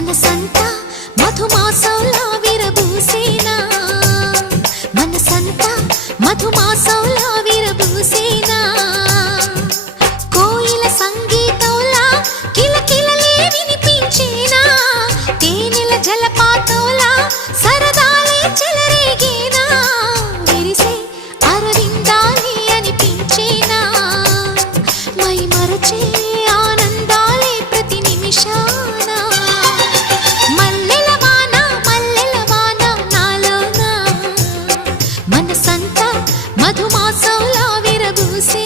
మనసంతా మధుమాసంలా విరబూసేనా? మనసంతా మధుమాసంలా విరబూసేనా? కోయిల సంగీతంలా కిలకిలలే వినిపించేనా? తేనెల జలపాతంలా సరదాలే చెలరేగేనా? విరిసే అరవిందాలి అనిపించేనా? మై మరచే మధుమాసంలా విరబూసే